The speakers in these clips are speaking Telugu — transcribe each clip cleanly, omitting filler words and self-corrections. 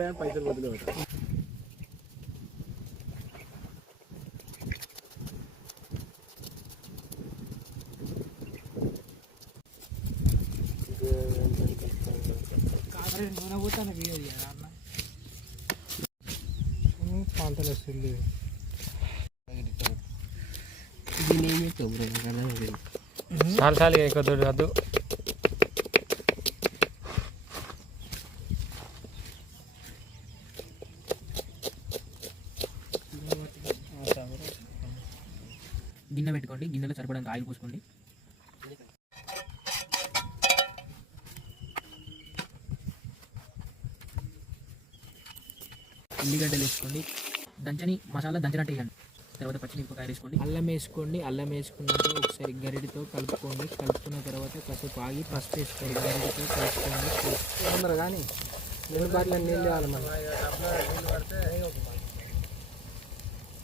అప్పుడే పైసలు వదిలే నూనె పోతాను అన్న పాంతలు వస్తుంది దీన్ని ఏం చేస్తావు చాలు చాలు ఎక్కువ వద్దు గిన్నె పెట్టుకోండి, గిన్నెలో సరిపడానికి ఆయిల్ పోసుకోండి. ఉల్లిగడ్డలు వేసుకోండి, దంచని మసాలా దంచినట్టు వేయండి. తర్వాత పచ్చిమిరపకాయ వేసుకోండి, అల్లం వేసుకోండి. అల్లం వేసుకున్నాక ఒకసారి గరిడితో కలుపుకోండి. కలుపుకున్న తర్వాత కాసేపు ఆగి పసుపు వేసుకోండి, గరిడితో కలుపుకోండి. కానీ మూడు బాటిల్ నీళ్ళు కావాలి మనం.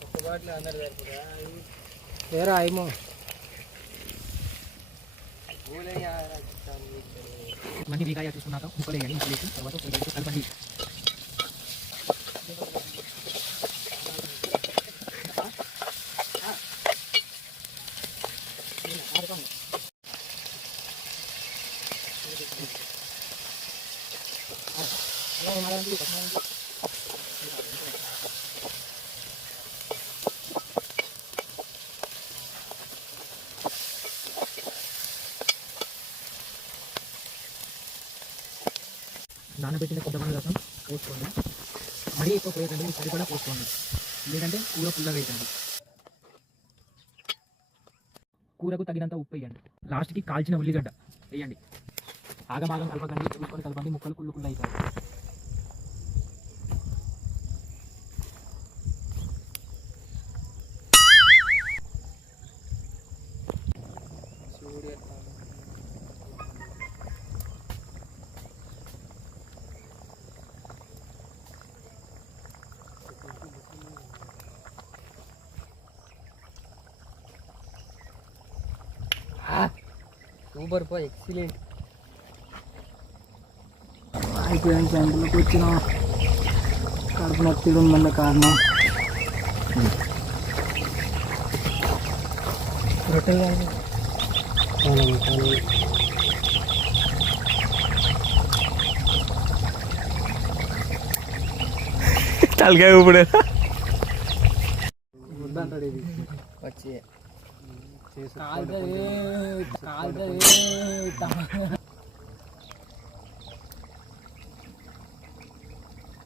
ఒక బాటిల్ అందరు వేరా ఏమో ఇవన్నీ వీకాయ తీసుకున్నాక ముక్కలు వేయండి. ముక్కలు వేసి తర్వాత కలపండి. నానబెట్టిన కొబ్బరి రసం పోసుకోండి. మరీ ఎక్కువ పోయకండి, సరిపడా పోసుకోండి, లేదంటే కూర పుల్లగా అవుతుంది. కూరకు తగినంత ఉప్పు వేయండి. లాస్ట్కి కాల్చిన ఉల్లిగడ్డ వేయండి. ఆగమాగం కలపకండి, చూసుకొని కలపండి, ముక్కలు కుళ్ళు కుళ్ళు అవుతాయి. సూపర్ పో, ఎక్సలెంట్. అయిపోయాను సెంటర్లోకి వచ్చిన కడుపు నొప్పి ఉందన్న కారణం రొట్టెలు తలకాయ ఇప్పుడు వద్దంటాడు ఇది వచ్చి కాలుతుంది